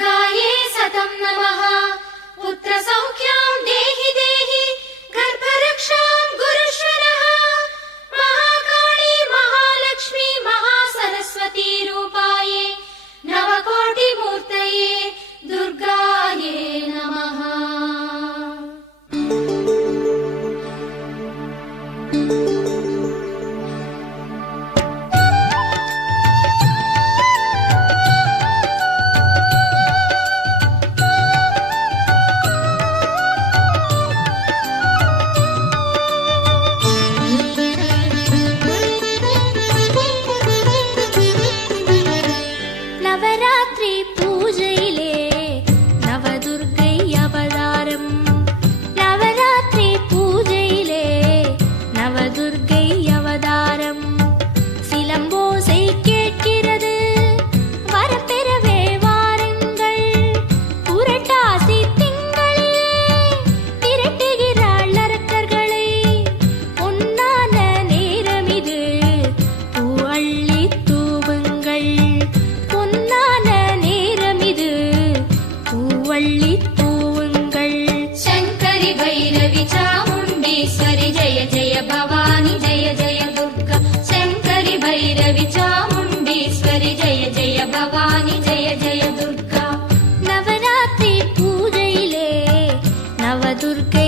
गाये सतम् नमः पुत्र देहि देहि चामुण्डीश्वरि जय जय भवानि जय जय दुर्गा नवरात्रि पूजले नवदुर्ग